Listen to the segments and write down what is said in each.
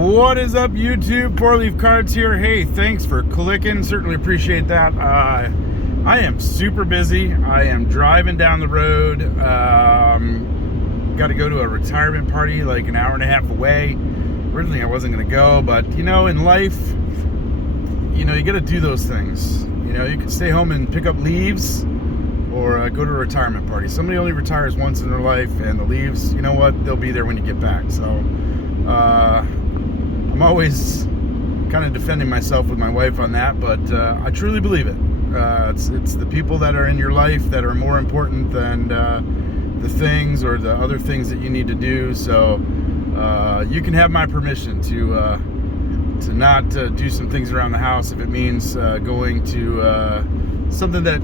What is up, YouTube? Four Leaf Cards here. Hey, thanks for clicking. Certainly appreciate that. I am super busy. I am driving down the road. Got to go to a retirement party like an hour and a half away. Originally, I wasn't going to go, but you know, in life, you know, you got to do those things. You know, you can stay home and pick up leaves, or go to a retirement party. Somebody only retires once in their life, and the leaves, you know what? They'll be there when you get back. So, I'm always kind of defending myself with my wife on that, but I truly believe it. It's the people that are in your life that are more important than the things or the other things that you need to do. So you can have my permission to not do some things around the house if it means going to something that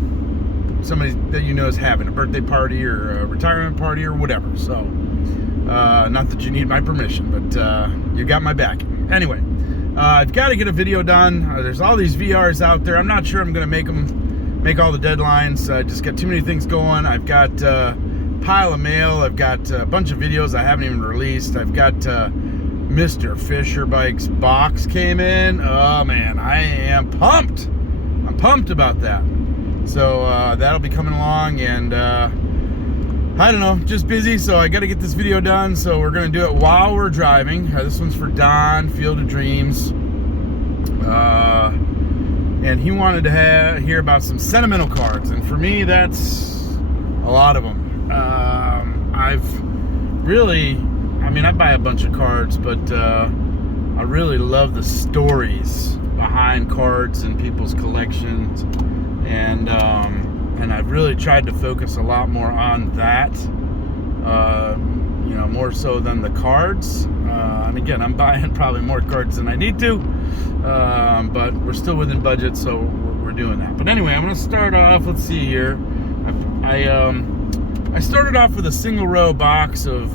somebody that you know is having, a birthday party or a retirement party or whatever. So not that you need my permission, but you got my back. Anyway, I've got to get a video done. There's all these VRs out there. I'm not sure I'm going to make all the deadlines. I just got too many things going. I've got a pile of mail. I've got a bunch of videos I haven't even released. I've got Mr. Fisher Bike's box came in. Oh man, I am pumped. I'm pumped about that. So that'll be coming along, and I don't know, just busy, so I got to get this video done. So we're going to do it while we're driving. This one's for Don, Field of Dreams. And he wanted to hear about some sentimental cards. And for me, that's a lot of them. I buy a bunch of cards, but I really love the stories behind cards and people's collections. And I've really tried to focus a lot more on that, you know, more so than the cards. And again, I'm buying probably more cards than I need to, but we're still within budget, so we're doing that. But anyway, I'm going to start off, let's see here. I started off with a single row box of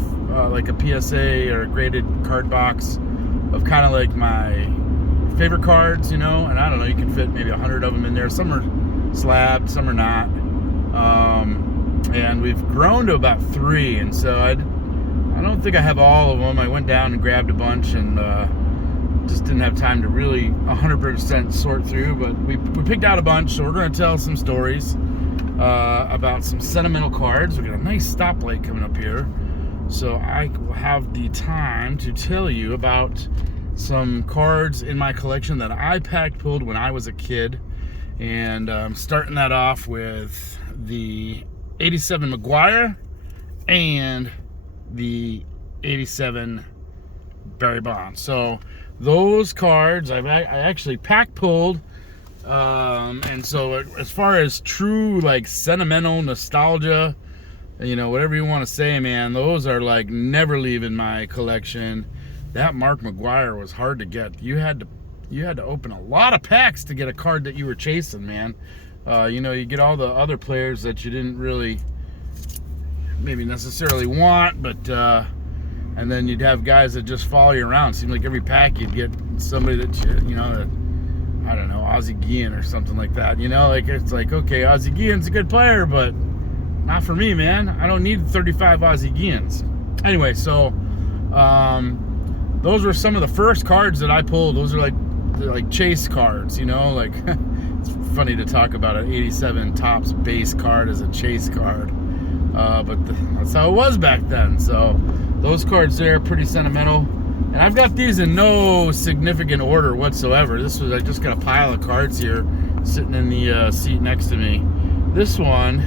like a PSA or a graded card box of kind of like my favorite cards, you know, and I don't know, you can fit maybe 100 of them in there. Some are slabbed, some are not, and we've grown to about 3, and so I don't think I have all of them. I went down and grabbed a bunch, and just didn't have time to really 100% sort through, but we picked out a bunch. So we're going to tell some stories about some sentimental cards. We got a nice stoplight coming up here, so I will have the time to tell you about some cards in my collection that I pulled when I was a kid. And I'm starting that off with the 87 McGuire and the 87 Barry Bonds. So those cards I actually pulled. And so as far as true like sentimental nostalgia, you know, whatever you want to say, man, those are like never leaving my collection. That Mark McGuire was hard to get. You had to open a lot of packs to get a card that you were chasing, man. You know, you get all the other players that you didn't really maybe necessarily want, but and then you'd have guys that just follow you around. Seemed like every pack you'd get somebody that you know, I don't know, Ozzie Guillen or something like that. You know, like it's like, okay, Ozzie Guillen's a good player, but not for me, man. I don't need 35 Ozzie Guillens. Anyway, so those were some of the first cards that I pulled. Those are like chase cards, you know, like it's funny to talk about an 87 Topps base card as a chase card, but that's how it was back then. So those cards there are pretty sentimental, and I've got these in no significant order whatsoever. I just got a pile of cards here sitting in the seat next to me. This one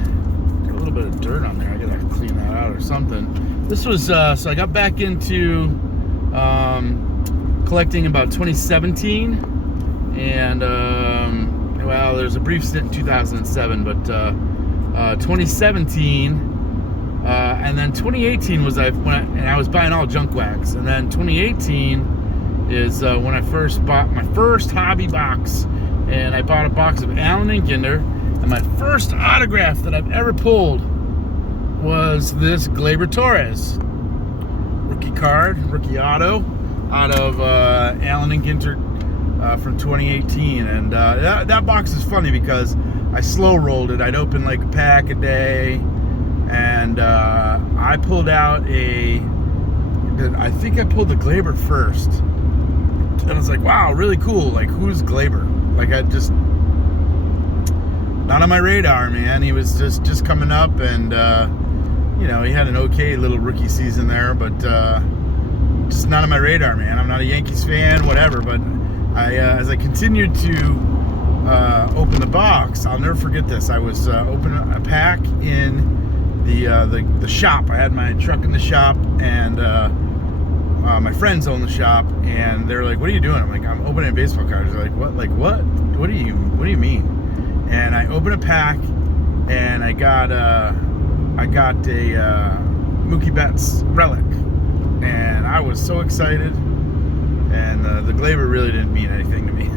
got a little bit of dirt on there. I gotta clean that out or something. This was so I got back into collecting about 2017, and well, there's a brief stint in 2007, but 2017, and then 2018 was and I was buying all junk wax, and then 2018 is when I first bought my first hobby box, and I bought a box of Allen and Ginder, and my first autograph that I've ever pulled was this Gleyber Torres rookie card, rookie auto, out of Allen and Ginter from 2018. And that box is funny because I slow rolled it. I'd open like a pack a day, and I pulled out I think I pulled the Gleyber first, And I was like, wow, really cool. Like, who's Glaber? Like, I just, not on my radar, man. He was just coming up, and you know, he had an okay little rookie season there, but just not on my radar, man. I'm not a Yankees fan, whatever. But as I continued to open the box, I'll never forget this. I was opening a pack in the shop. I had my truck in the shop, and my friends own the shop, and they're like, "What are you doing?" I'm like, "I'm opening baseball cards." They're like, "What? Like what? What do you mean?" And I opened a pack, and I got a Mookie Betts relic, and I was so excited. And the Glaber really didn't mean anything to me,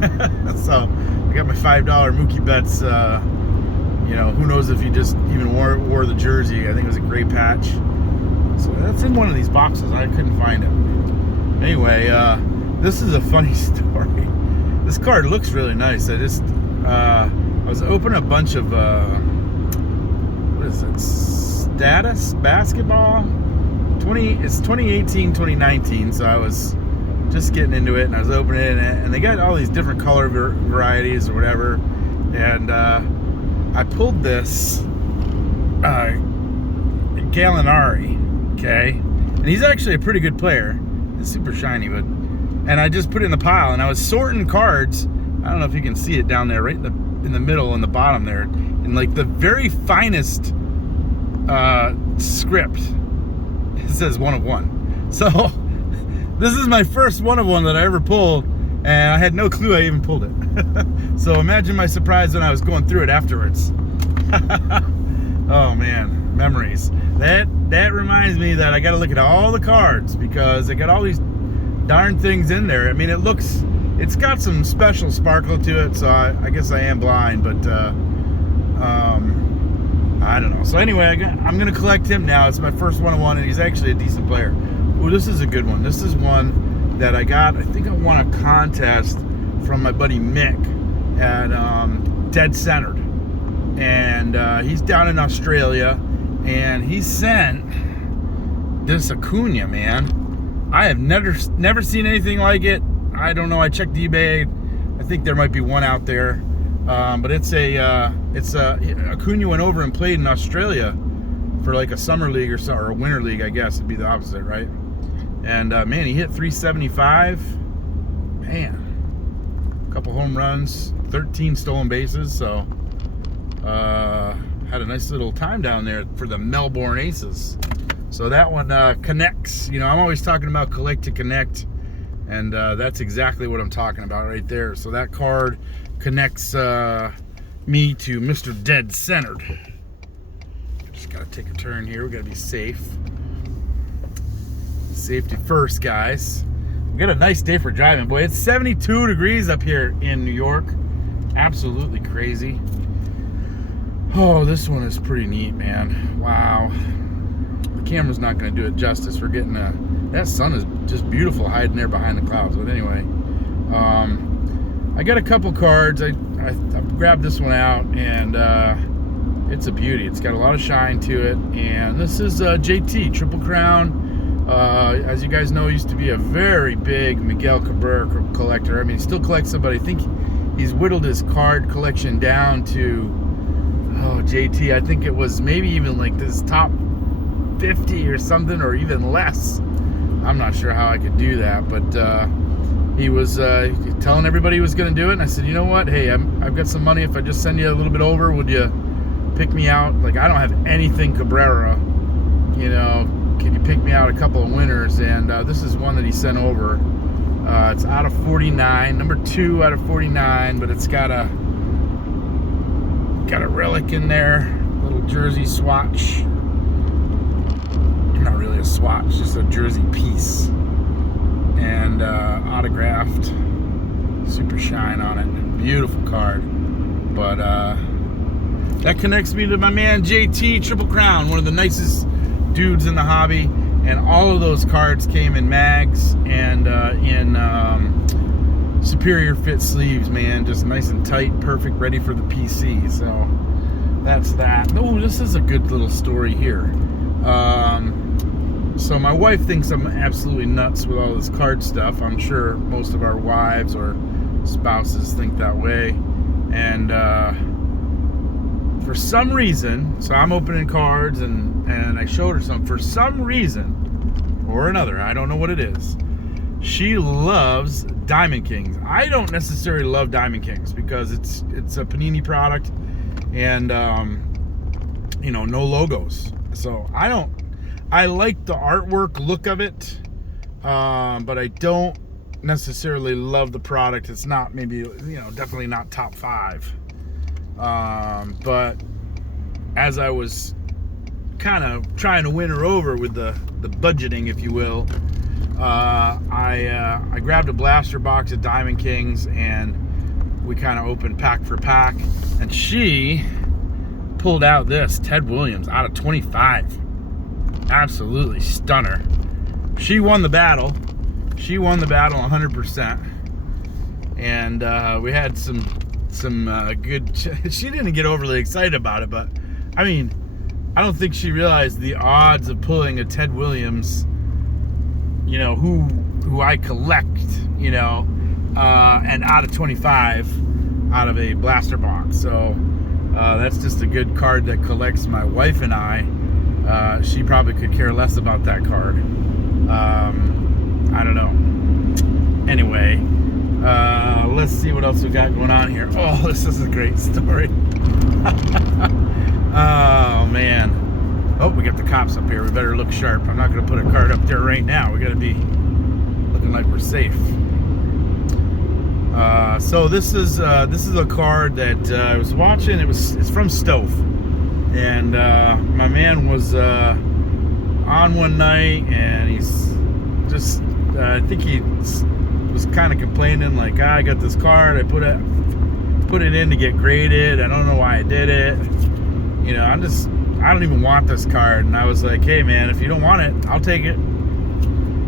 so I got my $5 Mookie Betts. You know, who knows if he just even wore the jersey. I think it was a gray patch. So that's in one of these boxes. I couldn't find it. Anyway, this is a funny story. This card looks really nice. I was opening a bunch of what is it? Status basketball. It's 2018, 2019. So I was just getting into it, and I was opening it, and they got all these different color varieties or whatever. And I pulled this Gallinari, okay, and he's actually a pretty good player. It's super shiny, and I just put it in the pile, and I was sorting cards. I don't know if you can see it down there, right in the middle, in the bottom there, in like the very finest script. It says 1 of 1. So this is my first 1 of 1 that I ever pulled, and I had no clue I even pulled it. So imagine my surprise when I was going through it afterwards. Oh man, memories. That reminds me that I got to look at all the cards, because they got all these darn things in there. I mean, it's got some special sparkle to it, so I guess I am blind, but I don't know. So anyway, I'm gonna collect him now. It's my first 1 of 1, and he's actually a decent player. Ooh, this is a good one. This is one that I got. I think I won a contest from my buddy Mick at Dead Centered, and he's down in Australia, and he sent this Acuna, man. I have never seen anything like it. I don't know. I checked eBay. I think there might be one out there, but it's Acuna went over and played in Australia for like a summer league or a winter league, I guess. It'd be the opposite, right? And man, he hit 375. Man, a couple home runs, 13 stolen bases. So had a nice little time down there for the Melbourne Aces. So that one connects. You know, I'm always talking about collect to connect, and that's exactly what I'm talking about right there. So that card connects me to Mr. Dead Centered. Just gotta take a turn here. We gotta be safe. Safety first, guys. We got a nice day for driving. Boy, it's 72 degrees up here in New York. Absolutely crazy. Oh, this one is pretty neat, man. Wow. The camera's not going to do it justice. We're getting that sun is just beautiful hiding there behind the clouds. But anyway, I got a couple cards. I grabbed this one out, and it's a beauty. It's got a lot of shine to it. And this is JT Triple Crown. As you guys know, used to be a very big Miguel Cabrera collector. I mean, he still collects them, but I think he's whittled his card collection down to, JT, I think it was maybe even like this top 50 or something, or even less. I'm not sure how I could do that, but he was telling everybody he was going to do it, and I said, you know what, hey, I've got some money. If I just send you a little bit over, would you pick me out? Like, I don't have anything Cabrera, you know, can you pick me out a couple of winners? And this is one that he sent over. It's out of 49, number 2 out of 49, but it's got a relic in there, little jersey swatch. Not really a swatch, just a jersey piece, and autographed, super shine on it. Beautiful card. But that connects me to my man JT Triple Crown, one of the nicest dudes in the hobby. And all of those cards came in mags and in superior fit sleeves, man. Just nice and tight, perfect, ready for the PC. So that's that. Oh, this is a good little story here. So my wife thinks I'm absolutely nuts with all this card stuff. I'm sure most of our wives or spouses think that way. And for some reason, so I'm opening cards and I showed her some. For some reason or another, I don't know what it is, she loves Diamond Kings. I don't necessarily love Diamond Kings because it's a Panini product and no logos. So I like the artwork look of it, but I don't necessarily love the product. It's not maybe, definitely not top 5. But as I was kind of trying to win her over with the budgeting, if you will, I grabbed a blaster box of Diamond Kings and we kind of opened pack for pack, and she pulled out this Ted Williams out of 25. Absolutely stunner. She won the battle 100%. And we had some good, she didn't get overly excited about it, but I mean, I don't think she realized the odds of pulling a Ted Williams, who I collect, and out of 25 out of a blaster box. So that's just a good card that collects my wife and I. She probably could care less about that card. I don't know. Anyway, let's see what else we got going on here. Oh, this is a great story. Oh, man. Oh, we got the cops up here. We better look sharp. I'm not going to put a card up there right now. We got to be looking like we're safe. So this is a card that I was watching. It's from Stove, and my man was on one night, and he's just I think he was kind of complaining like, I got this card, I put it in to get graded. I don't know why I did it. I don't even want this card. And I was like, hey man, if you don't want it, I'll take it.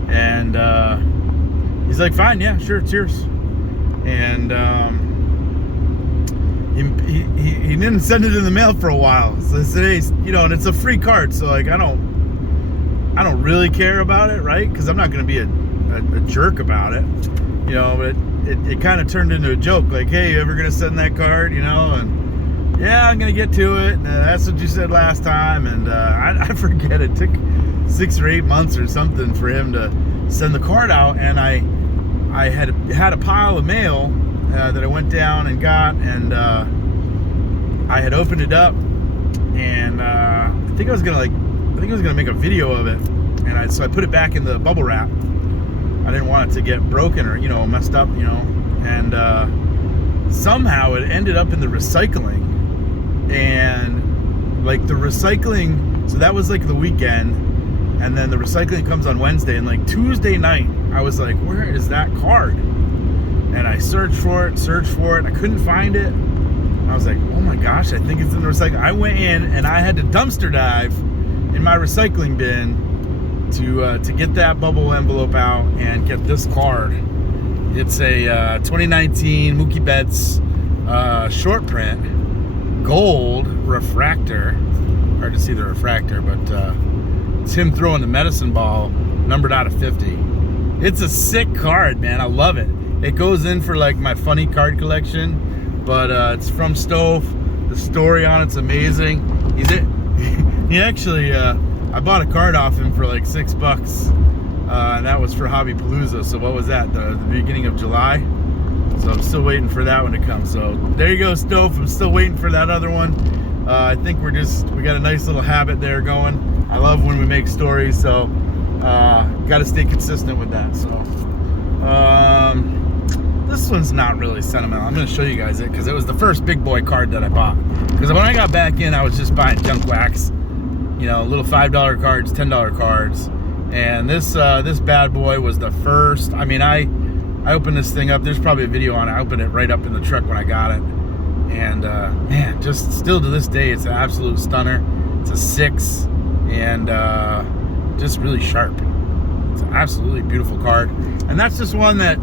And he's like, fine, yeah, sure, it's yours. And he didn't send it in the mail for a while. So I said, hey, and it's a free card, so like I don't really care about it, right? Because I'm not going to be a jerk about it, but it kind of turned into a joke, like, hey, you ever going to send that card, and yeah, I'm going to get to it, and that's what you said last time, and I forget, it took 6 or 8 months or something for him to send the card out, and I had a pile of mail that I went down and got, and I had opened it up, and I think I was gonna make a video of it, and so I put it back in the bubble wrap. I didn't want it to get broken or messed up, and somehow it ended up in the recycling, and like the recycling. So that was like the weekend, and then the recycling comes on Wednesday, and like Tuesday night, I was like, where is that card? And I searched for it, I couldn't find it. I was like, oh my gosh, I think it's in the recycling. I went in and I had to dumpster dive in my recycling bin to get that bubble envelope out and get this card. It's a 2019 Mookie Betts short print, gold refractor. Hard to see the refractor, but it's him throwing the medicine ball, numbered out of 50. It's a sick card, man. I love it. It goes in for like my funny card collection, but it's from Stove. The story on it's amazing. He actually, I bought a card off him for like $6, and that was for Hobby Palooza. So what was that? The beginning of July. So I'm still waiting for that one to come. So there you go, Stove. I'm still waiting for that other one. I think we got a nice little habit there going. I love when we make stories, so got to stay consistent with that. So this one's not really sentimental. I'm going to show you guys it because it was the first big boy card that I bought. Because when I got back in, I was just buying junk wax, little $5 cards, $10 cards, and this bad boy was the first. I mean, I opened this thing up. There's probably a video on it. I opened it right up in the truck when I got it, and man, just still to this day, it's an absolute stunner. It's a 6, and just really sharp. It's an absolutely beautiful card, and that's just one that,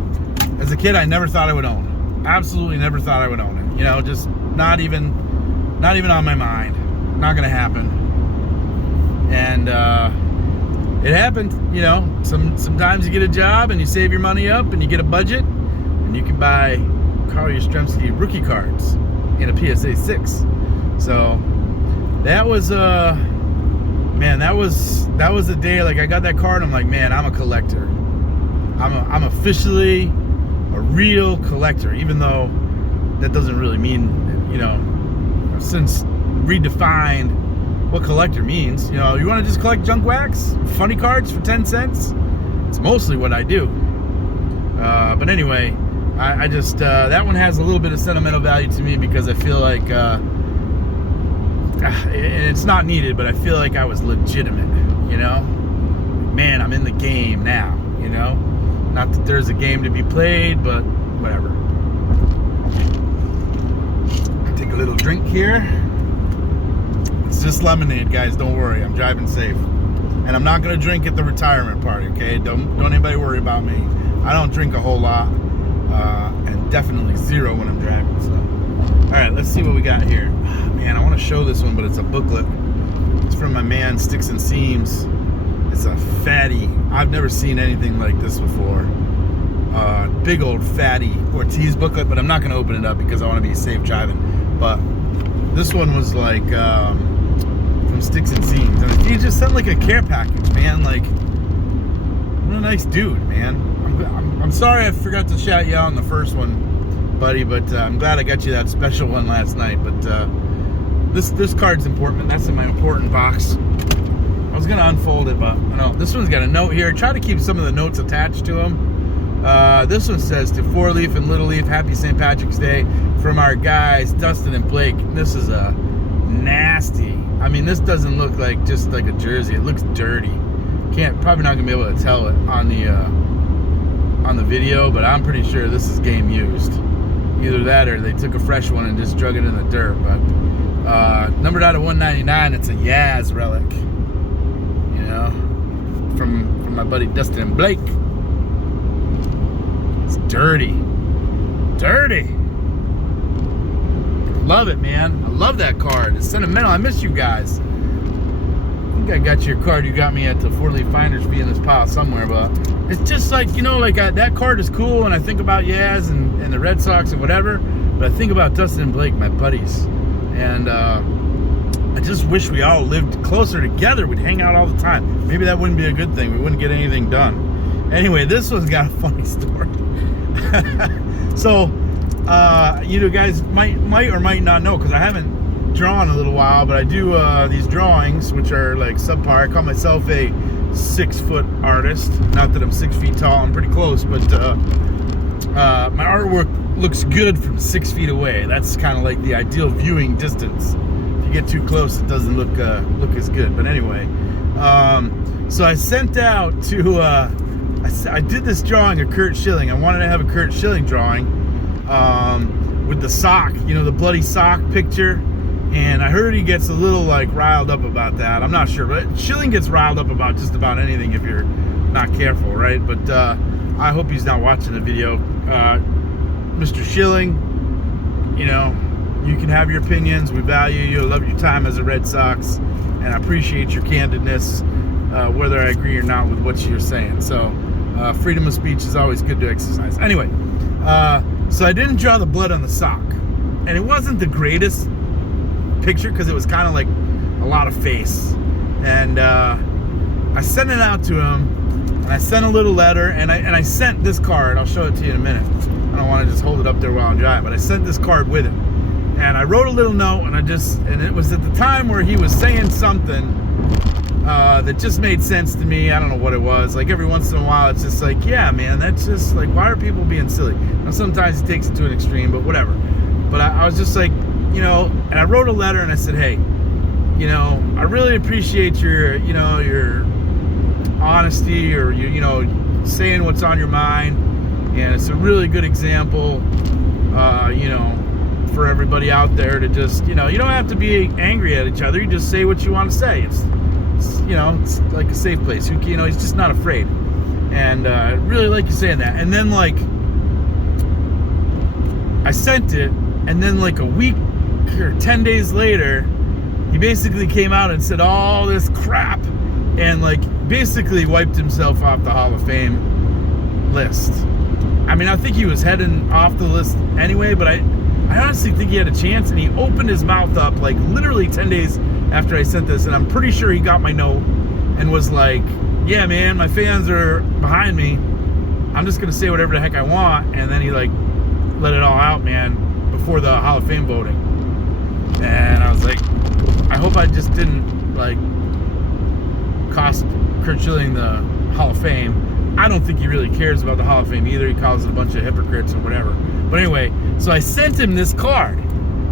as a kid, I never thought I would own. Absolutely never thought I would own it. Just not even on my mind. Not gonna happen. And it happened. You know, sometimes you get a job and you save your money up and you get a budget and you can buy Carl Yastrzemski rookie cards in a PSA 6. So that was man, that was the day. Like, I got that card, I'm like, man, I'm a collector. I'm officially a real collector, even though that doesn't really mean, you know, since redefined what collector means. You know, you want to just collect junk wax, funny cards for 10 cents? It's mostly what I do. But anyway, I just, that one has a little bit of sentimental value to me because I feel like, it's not needed, but I feel like I was legitimate, you know? Man, I'm in the game now, you know? Not that there's a game to be played, but whatever. Take a little drink here. It's just lemonade, guys. Don't worry. I'm driving safe. And I'm not going to drink at the retirement party, okay? Don't anybody worry about me. I don't drink a whole lot. And definitely zero when I'm driving, so. All right, let's see what we got here. Man, I want to show this one, but it's a booklet. It's from my man, Sticks and Seams. It's a fatty. I've never seen anything like this before. Big old fatty Ortiz booklet, but I'm not going to open it up because I want to be safe driving. But this one was like from Sticks and Seams. And he just sent like a care package, man. Like, what a nice dude, man. I'm sorry I forgot to shout you out on the first one, buddy, but I'm glad I got you that special one last night. But this card's important. That's in my important box. I was gonna unfold it, but no. This one's got a note here. Try to keep some of the notes attached to them. This one says, to Four Leaf and Little Leaf, happy St. Patrick's Day from our guys Dustin and Blake. This is a nasty. I mean, this doesn't look like just like a jersey. It looks dirty. Probably not gonna be able to tell it on the video, but I'm pretty sure this is game used. Either that or they took a fresh one and just drug it in the dirt. But numbered out of 199, it's a Yaz relic. You know, from my buddy Dustin and Blake. It's dirty. Dirty. Love it, man. I love that card. It's sentimental. I miss you guys. I think I got your card you got me at the Four Leaf Finders be in this pile somewhere, but it's just like, you know, like that card is cool, and I think about Yaz and the Red Sox and whatever, but I think about Dustin and Blake, my buddies, and I just wish we all lived closer together. We'd hang out all the time. Maybe that wouldn't be a good thing. We wouldn't get anything done. Anyway, this one's got a funny story. So, you know, guys might or might not know, because I haven't drawn in a little while, but I do these drawings, which are like subpar. I call myself a 6-foot artist. Not that I'm 6 feet tall. I'm pretty close, but my artwork looks good from 6 feet away. That's kind of like the ideal viewing distance. If you get too close, it doesn't look as good. But anyway, so I sent out to I did this drawing of Kurt Schilling. I wanted to have a Kurt Schilling drawing with the sock, you know, the bloody sock picture. And I heard he gets a little like riled up about that. I'm not sure, but Schilling gets riled up about just about anything if you're not careful, right? But I hope he's not watching the video. Mr. Schilling, you know, you can have your opinions. We value you. I love your time as a Red Sox, and I appreciate your candidness, whether I agree or not with what you're saying. So freedom of speech is always good to exercise. Anyway, so I didn't draw the blood on the sock, and it wasn't the greatest picture because it was kind of like a lot of face. And I sent it out to him, and I sent a little letter, and I sent this card. I'll show it to you in a minute. I don't want to just hold it up there while I'm driving, but I sent this card with it. And I wrote a little note, and it was at the time where he was saying something that just made sense to me. I don't know what it was. Like every once in a while, it's just like, yeah, man, that's just like, why are people being silly? Now, sometimes he takes it to an extreme, but whatever. But I was just like, you know, and I wrote a letter and I said, hey, you know, I really appreciate your, you know, your honesty, or you know, saying what's on your mind. And it's a really good example, you know, for everybody out there to just, you know, you don't have to be angry at each other. You just say what you want to say. It's you know, it's like a safe place. You know, he's just not afraid. And I really like you saying that. And then, like, I sent it, and then like a week or 10 days later, he basically came out and said all this crap, and like basically wiped himself off the Hall of Fame list. I mean, I think he was heading off the list anyway, but I honestly think he had a chance, and he opened his mouth up like literally 10 days after I sent this, and I'm pretty sure he got my note and was like, yeah, man, my fans are behind me. I'm just going to say whatever the heck I want. And then he like let it all out, man, before the Hall of Fame voting. And I was like, I hope I just didn't like cost Kurt Schilling the Hall of Fame. I don't think he really cares about the Hall of Fame either. He calls it a bunch of hypocrites and whatever. But anyway, so I sent him this card.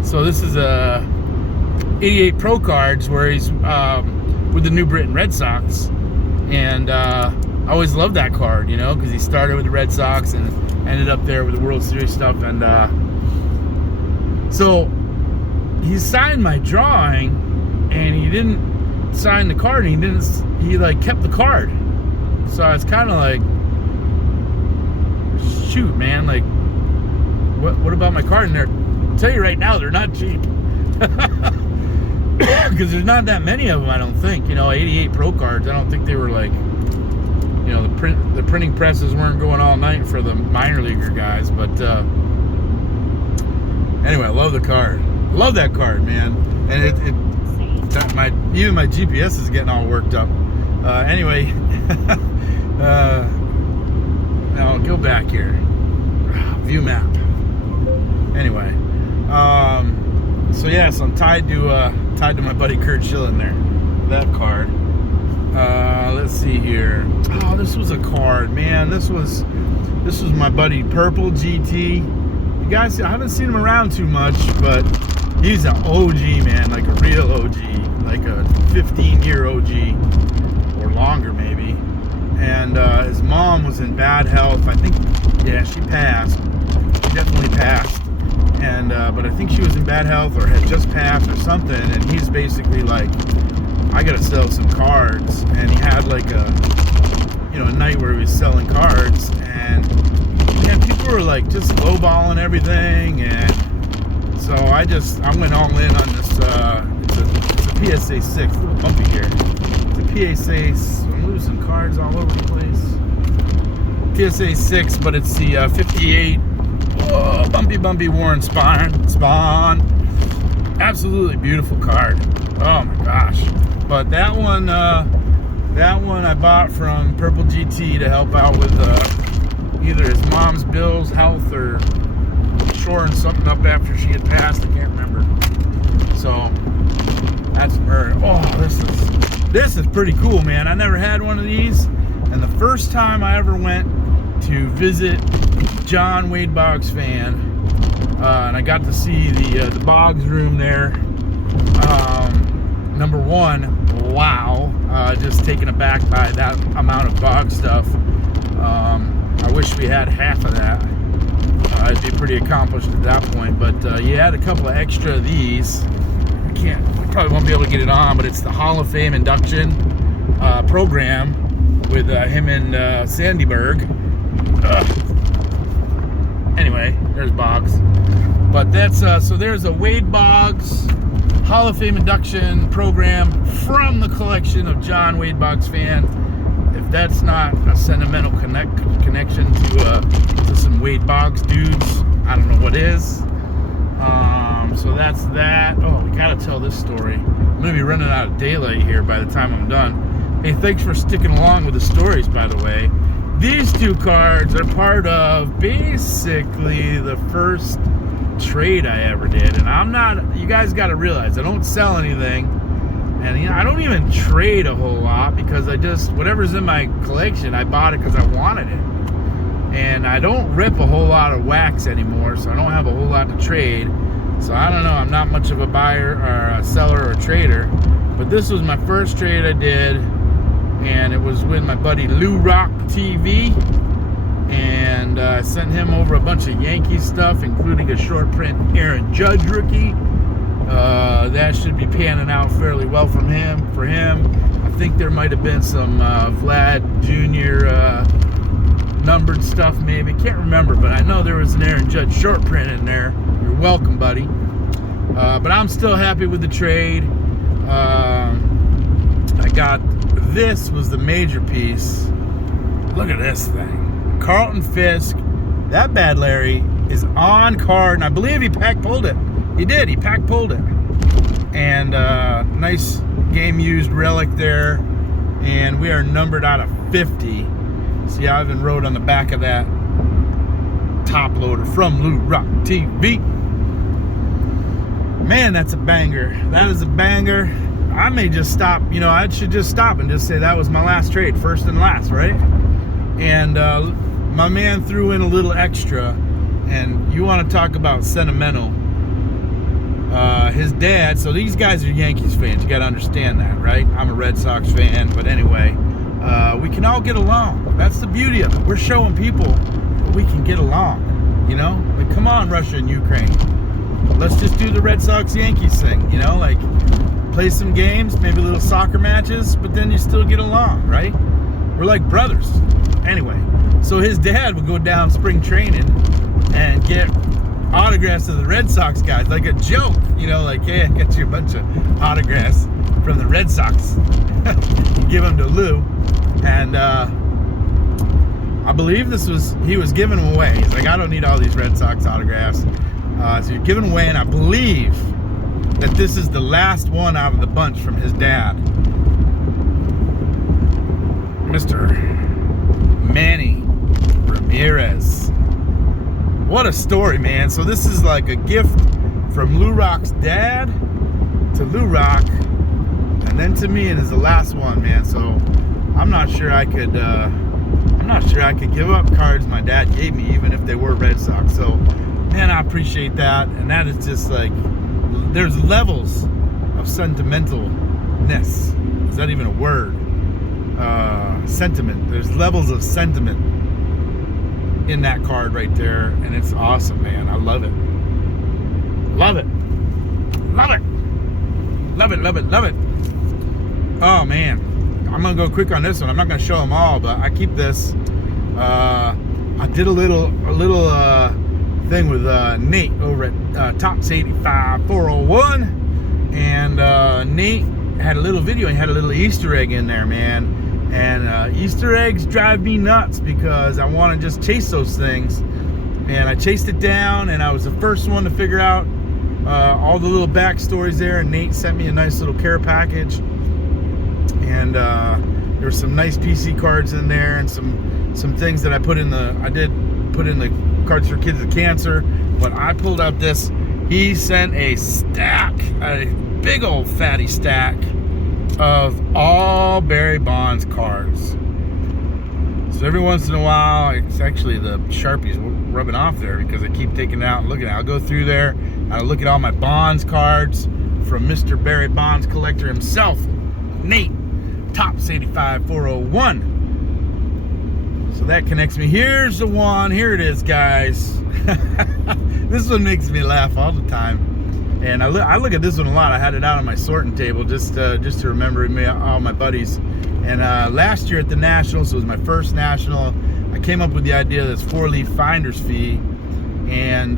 So this is a 88 Pro Cards where he's with the New Britain Red Sox. And I always loved that card, you know, because he started with the Red Sox and ended up there with the World Series stuff. And so he signed my drawing, and he didn't sign the card. And he like kept the card. So I was kind of like, shoot, man, like, what about my card in there? I'll tell you right now, they're not cheap. Because there's not that many of them, I don't think. You know, 88 Pro Cards, I don't think they were like, you know, the printing presses weren't going all night for the minor leaguer guys. But anyway, I love the card. Love that card, man. And even my GPS is getting all worked up. Anyway, now go back here. View map. Anyway, so yes, I'm tied to my buddy Kurt Schilling there. That card. Let's see here. Oh, this was a card, man. This was my buddy Purple GT. You guys, I haven't seen him around too much, but he's an OG, man, like a real OG, like a 15-year OG or longer maybe. And his mom was in bad health. I think, yeah, she passed. She definitely passed. And but I think she was in bad health or had just passed or something. And he's basically like, I gotta sell some cards. And he had like a night where he was selling cards, and man, people were like just lowballing everything. And so I went all in on this. It's a PSA 6, a little bumpy here. It's a PSA. I'm losing cards all over the place. PSA 6, but it's the 58. Oh, bumpy Warren Spawn. Absolutely beautiful card. Oh my gosh. But that one I bought from Purple GT to help out with either his mom's bills, health, or shoring something up after she had passed. I can't remember. So that's her. Oh, this is pretty cool, man. I never had one of these, and the first time I ever went to visit John Wade Boggs fan, and I got to see the Boggs room there. Number one, wow, just taken aback by that amount of Boggs stuff. I wish we had half of that. I'd be pretty accomplished at that point. But you had a couple of extra of these. I probably won't be able to get it on, but it's the Hall of Fame induction program with him and Sandyberg. Anyway, there's Boggs. But that's so there's a Wade Boggs Hall of Fame induction program from the collection of John Wade Boggs fan. If that's not a sentimental connection to some Wade Boggs dudes, I don't know what is. So that's that. Oh, we gotta tell this story. I'm gonna be running out of daylight here by the time I'm done. Hey, thanks for sticking along with the stories, by the way. These two cards are part of basically the first trade I ever did, and you guys got to realize I don't sell anything, and I don't even trade a whole lot, because whatever's in my collection, I bought it because I wanted it, and I don't rip a whole lot of wax anymore, so I don't have a whole lot to trade. So I don't know, I'm not much of a buyer or a seller or a trader, but this was my first trade I did, and it was with my buddy Lou Rock TV. And I sent him over a bunch of Yankees stuff, including a short print Aaron Judge rookie. That should be panning out fairly well for him. I think there might have been some Vlad Jr. Numbered stuff, maybe. Can't remember, but I know there was an Aaron Judge short print in there. You're welcome, buddy. But I'm still happy with the trade. I got this was the major piece. Look at this thing. Carlton Fisk. That bad Larry is on card, and I believe he pack-pulled it. He did. He pack-pulled it. And nice game-used relic there. And we are numbered out of 50. See, I even wrote on the back of that top loader from Lou Rock TV. Man, that's a banger. That is a banger. I may just stop. You know, I should just stop and just say that was my last trade, first and last, right? And my man threw in a little extra. And you want to talk about sentimental. His dad, so these guys are Yankees fans. You got to understand that, right? I'm a Red Sox fan. But anyway, we can all get along. That's the beauty of it. We're showing people that we can get along. You know? Like, come on, Russia and Ukraine. Let's just do the Red Sox-Yankees thing, you know, like play some games, maybe little soccer matches, but then you still get along, right? We're like brothers. Anyway, so his dad would go down spring training and get autographs of the Red Sox guys, like a joke, you know, like, hey, I got you a bunch of autographs from the Red Sox. Give them to Lou. And I believe he was giving them away. He's like, I don't need all these Red Sox autographs. So you're giving away, and I believe that this is the last one out of the bunch from his dad, Mr. Manny Ramirez. What a story, man. So this is like a gift from Lou Rock's dad to Lou Rock, and then to me, it is the last one, man. So I'm not sure I could give up cards my dad gave me, even if they were Red Sox. So man, I appreciate that. And that is just like, there's levels of sentimentalness. Is that even a word? Sentiment. There's levels of sentiment in that card right there. And it's awesome, man. I love it. Love it. Love it. Love it, love it, love it. Oh, man. I'm going to go quick on this one. I'm not going to show them all, but I keep this. I did a little thing with Nate over at Tops 85 401, and Nate had a little video and had a little Easter egg in there, man. And Easter eggs drive me nuts because I want to just chase those things. And I chased it down, and I was the first one to figure out all the little backstories there. And Nate sent me a nice little care package, and there were some nice PC cards in there, and some things that I did put in the cards for kids with cancer. But I pulled out this. He sent a stack, a big old fatty stack of all Barry Bonds cards. So every once in a while, it's actually the Sharpie's rubbing off there because I keep taking it out and looking at it. I'll go through there and I'll look at all my Bonds cards from Mr. Barry Bonds collector himself, Nate, Tops 85 401. So that connects me. Here's the one. Here it is, guys. This one makes me laugh all the time. And I look at this one a lot. I had it out on my sorting table just to remember all my buddies. And last year at the Nationals, it was my first National, I came up with the idea of this 4-leaf finder's fee. And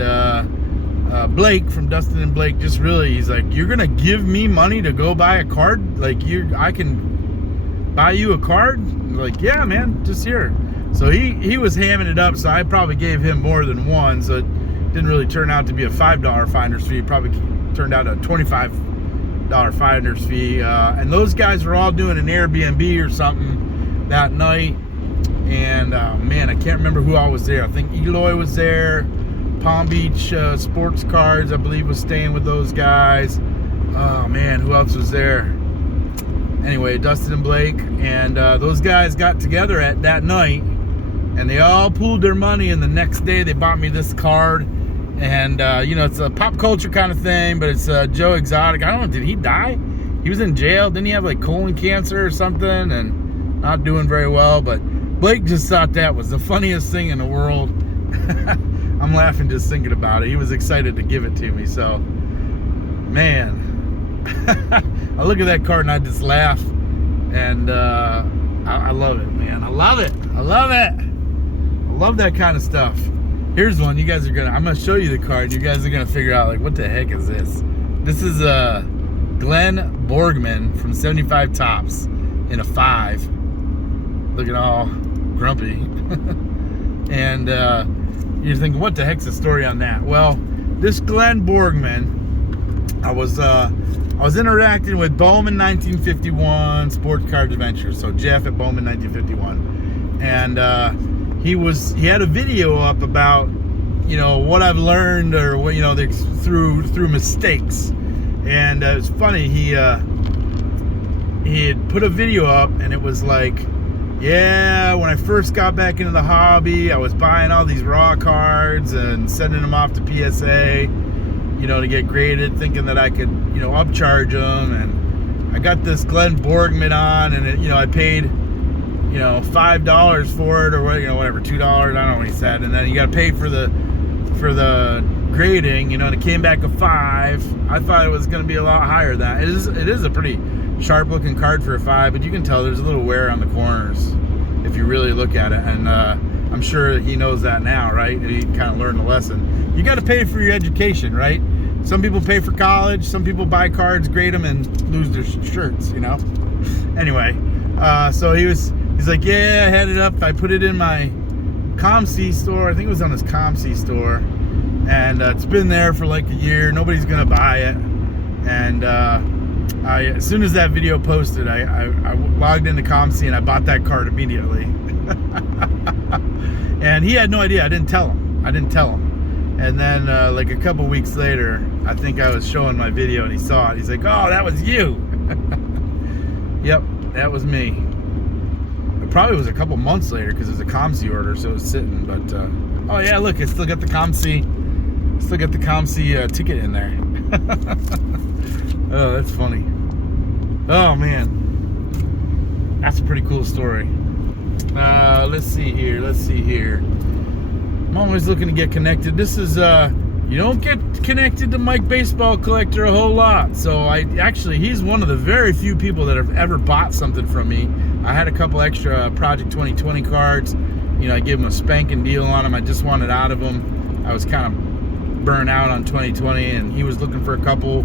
Blake from Dustin and Blake just really, he's like, you're going to give me money to go buy a card? Like, I can buy you a card? I'm like, yeah, man, just here. So he was hamming it up, so I probably gave him more than one, so it didn't really turn out to be a $5 finder's fee. It probably turned out a $25 finder's fee. And those guys were all doing an Airbnb or something that night. And man, I can't remember who all was there. I think Eloy was there. Palm Beach Sports Cards, I believe, was staying with those guys. Oh man, who else was there? Anyway, Dustin and Blake, and those guys got together at that night, and they all pooled their money, and the next day they bought me this card. And you know, it's a pop culture kind of thing, but it's Joe Exotic. I don't know, did he die? He was in jail. Didn't he have like colon cancer or something and not doing very well? But Blake just thought that was the funniest thing in the world. I'm laughing just thinking about it. He was excited to give it to me. So, man, I look at that card and I just laugh. And I love it, man. I love it. I love it. I love that kind of stuff. Here's one. I'm gonna show you the card. You guys are gonna figure out, like, what the heck is this? This is Glenn Borgman from 75 Tops. in a 5, looking all grumpy. And you're thinking, what the heck's the story on that? Well, this Glenn Borgman, I was interacting with Bowman 1951 Sports Card Adventures. So Jeff at Bowman 1951, and he had a video up about, you know, what I've learned, or what, you know, through mistakes. And it's funny, he had put a video up, and it was like, yeah, when I first got back into the hobby, I was buying all these raw cards and sending them off to PSA, you know, to get graded, thinking that I could, you know, upcharge them. And I got this Glenn Borgman on, and it, you know, I paid, you know, $5 for it, or what, you know, whatever, $2, I don't know what he said. And then you got to pay for the grading, you know, and it came back a 5. I thought it was going to be a lot higher than that. It is a pretty sharp looking card for a 5, but you can tell there's a little wear on the corners if you really look at it. And I'm sure he knows that now, right? He kind of learned the lesson. You got to pay for your education, right? Some people pay for college, some people buy cards, grade them, and lose their shirts, you know. Anyway, so he's like, yeah, I had it up, I put it in my ComC store. I think it was on his ComC store, and it's been there for like a year. Nobody's gonna buy it. And as soon as that video posted, I logged into ComC and I bought that card immediately. And he had no idea. I didn't tell him. And then like a couple weeks later, I think I was showing my video and he saw it. He's like, "Oh, that was you." Yep, that was me. It probably was a couple months later because it was a ComC order, so it was sitting. But oh yeah, look, it's still got the ComC. Ticket in there. Oh, that's funny. Oh man, that's a pretty cool story. Let's see here. I'm always looking to get connected. This is you don't get connected to Mike Baseball Collector a whole lot. So he's one of the very few people that have ever bought something from me. I had a couple extra Project 2020 cards. You know, I gave him a spanking deal on them. I just wanted out of them. I was kind of burnt out on 2020, and he was looking for a couple.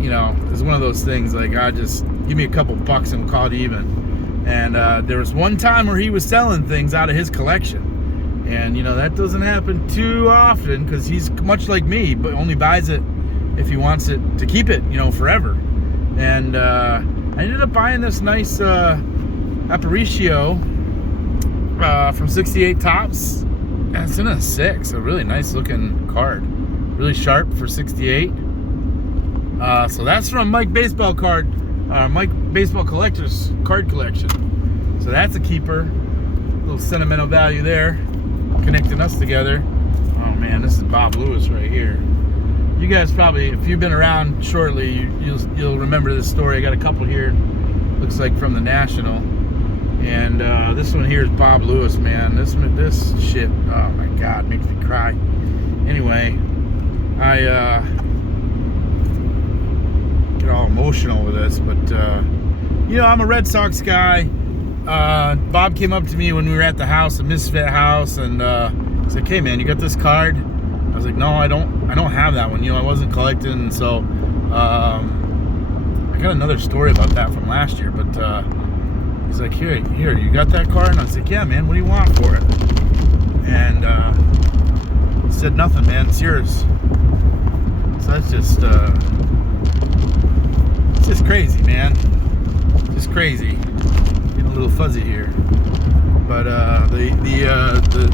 You know, it's one of those things, like, I just give me a couple bucks and we'll call it even. And there was one time where he was selling things out of his collection, and you know, that doesn't happen too often because he's much like me, but only buys it if he wants it to keep it, you know, forever. And I ended up buying this nice Aparicio from 68 Tops, and it's in a 6, a really nice looking card, really sharp for 68. So that's from Mike Baseball Collector's card collection. So that's a keeper. A little sentimental value there, connecting us together. Oh man, this is Bob Lewis right here. You guys probably, if you've been around shortly, you'll remember this story. I got a couple here. Looks like from the National. And this one here is Bob Lewis, man. This shit, oh my God, makes me cry. Anyway, I get all emotional with this, but you know, I'm a Red Sox guy. Bob came up to me when we were at the house, a Misfit house, and he's like, "Hey man, you got this card?" I was like, "No, I don't have that one. You know, I wasn't collecting." And so I got another story about that from last year, but he's like, here, you got that card?" And I was like, "Yeah man, what do you want for it?" And he said, "Nothing man, it's yours." So that's just it's just crazy, man. Just crazy. Getting a little fuzzy here, but the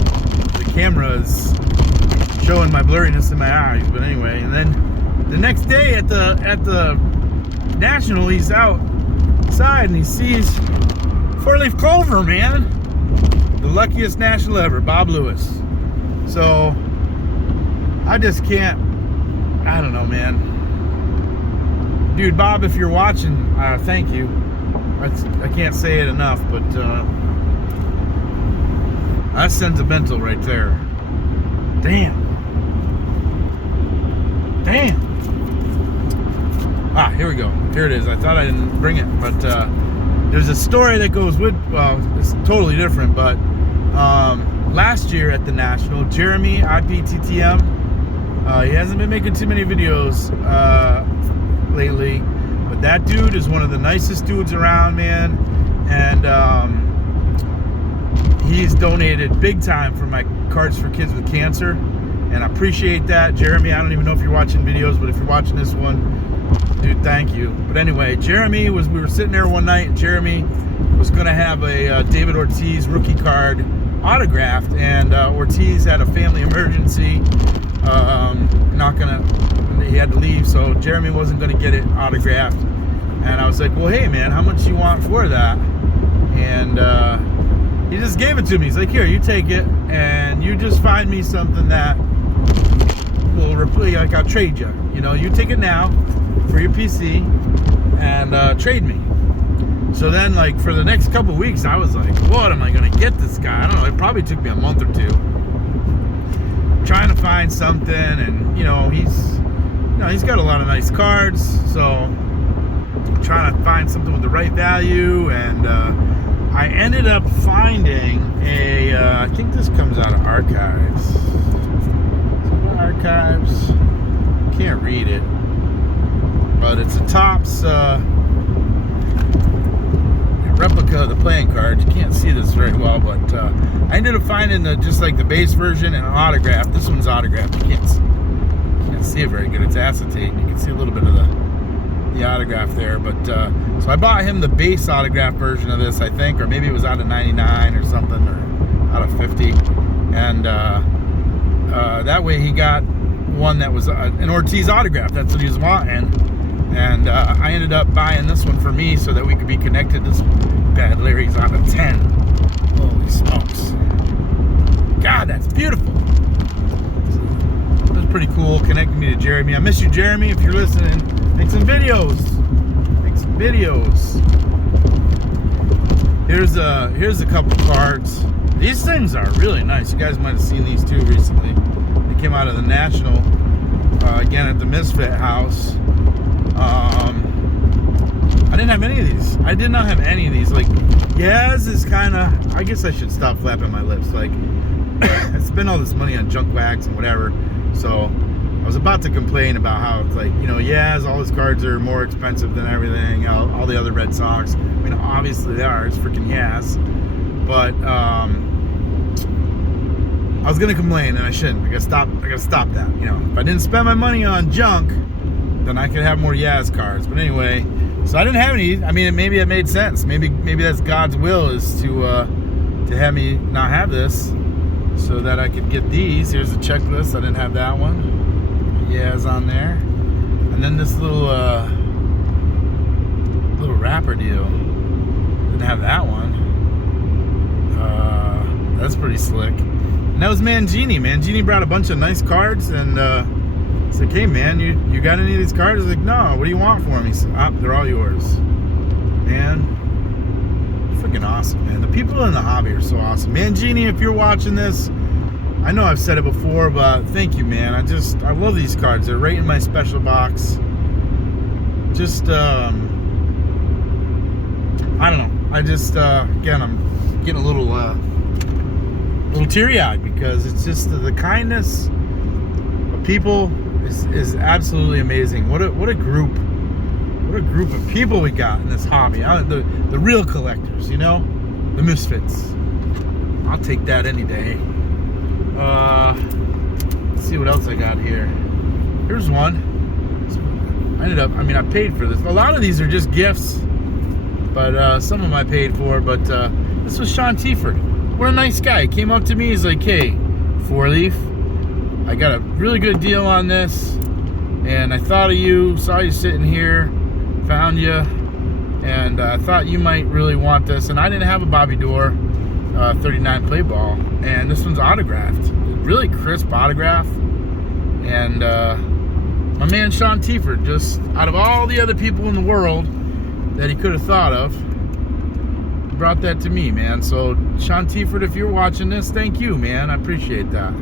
camera is showing my blurriness in my eyes. But anyway, and then the next day at the National, he's outside and he sees 4-leaf clover, man. The luckiest National ever, Bob Lewis. So I just can't. I don't know, man. Dude, Bob, if you're watching, thank you. I can't say it enough, but that's sentimental right there. Damn. Ah, here we go. Here it is. I thought I didn't bring it, but there's a story that goes with, well, it's totally different, but last year at the National, Jeremy, IPTTM, he hasn't been making too many videos lately, But that dude is one of the nicest dudes around, man. And he's donated big time for my Cards for Kids with Cancer. And I appreciate that. Jeremy, I don't even know if you're watching videos, but if you're watching this one, dude, thank you. But anyway, we were sitting there one night, and Jeremy was going to have a David Ortiz rookie card autographed, and Ortiz had a family emergency. He had to leave, so Jeremy wasn't going to get it autographed. And I was like, well, hey, man, how much do you want for that? And he just gave it to me. He's like, here, you take it, and you just find me something that will like, I'll trade you. You know, you take it now for your PC and trade me. So then, like, for the next couple weeks, I was like, what am I going to get this guy? I don't know. It probably took me a month or two trying to find something. And, he's got a lot of nice cards. So I'm trying to find something with the right value. And I ended up finding I think this comes out of Archives. Archives. Can't read it. But it's a Topps replica of the playing cards. You can't see this very well, but I ended up finding just like the base version and an autograph. This one's autographed. You can't see it very good. It's acetate. You can see a little bit of the autograph there. But so I bought him the base autograph version of this, I think, or maybe it was out of 99 or something, or out of 50. And that way he got one that was an Ortiz autograph. That's what he was wanting. And I ended up buying this one for me so that we could be connected. This bad Larry's out of 10. Holy smokes. God, that's beautiful. That's pretty cool, connecting me to Jeremy. I miss you, Jeremy, if you're listening. Make some videos. Here's a couple cards. These things are really nice. You guys might have seen these too recently. They came out of the National, again at the Misfit House. I didn't have any of these. I did not have any of these. Like, Yaz is kind of, I guess I should stop flapping my lips. Like, I spent all this money on junk wax and whatever. So I was about to complain about how it's like, Yaz, all his cards are more expensive than everything, all the other Red Sox. I mean, obviously they are. It's freaking Yaz. But I was gonna complain, and I shouldn't. I gotta stop that. If I didn't spend my money on junk, then I could have more Yaz cards. But anyway, so I didn't have any. I mean, maybe it made sense. Maybe that's God's will, is to have me not have this, so that I could get these. Here's the checklist. I didn't have that one. Yaz on there, and then this little wrapper deal. Didn't have that one. That's pretty slick. And that was Mangini. Mangini brought a bunch of nice cards, and he's like, hey man, you got any of these cards? I was like, no, what do you want for them? He said, they're all yours. Man, freaking awesome, man. The people in the hobby are so awesome. Mangini, if you're watching this, I know I've said it before, but thank you, man. I love these cards. They're right in my special box. Just, I don't know. Again, I'm getting a little teary-eyed, because it's just the kindness of people is absolutely amazing. What a group of people we got in this hobby. The real collectors, the misfits. I'll take that any day. Let's see what else I got here. Here's one. I paid for this. A lot of these are just gifts, but some of them I paid for. But this was Sean Tieford. What a nice guy. He came up to me. He's like, hey, Four Leaf, I got a really good deal on this, and I thought of you, saw you sitting here, found you, and I thought you might really want this. And I didn't have a Bobby Doerr 39 play ball, and this one's autographed. Really crisp autograph. And my man Sean Tieford, just out of all the other people in the world that he could have thought of, brought that to me, man. So Sean Tieford, if you're watching this, thank you, man. I appreciate that.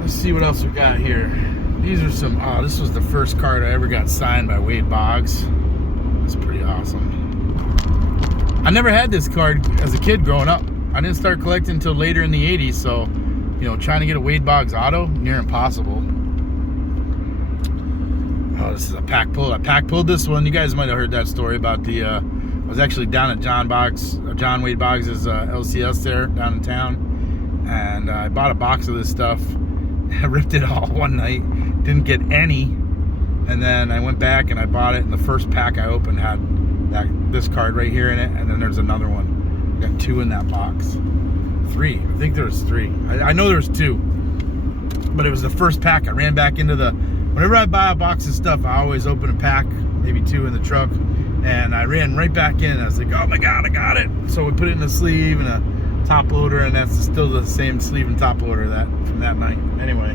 Let's see what else we got here. These are some, this was the first card I ever got signed by Wade Boggs. That's pretty awesome. I never had this card as a kid growing up. I didn't start collecting until later in the 80s, so trying to get a Wade Boggs auto, near impossible. Oh, this is a pack pull. I pack pulled this one. You guys might have heard that story about the. I was actually down at John Wade Boggs' LCS there down in town, and I bought a box of this stuff. I ripped it all one night. Didn't get any, and then I went back and I bought it. And the first pack I opened had this card right here in it, and then there's another one. Got 2 in that box. 3. I think there was 3. I know there was 2, but it was the first pack. I ran back into the. Whenever I buy a box of stuff, I always open a pack, maybe 2 in the truck, and I ran right back in. I was like, oh my God, I got it. So we put it in a sleeve and a top loader, and that's still the same sleeve and top loader from that night. Anyway,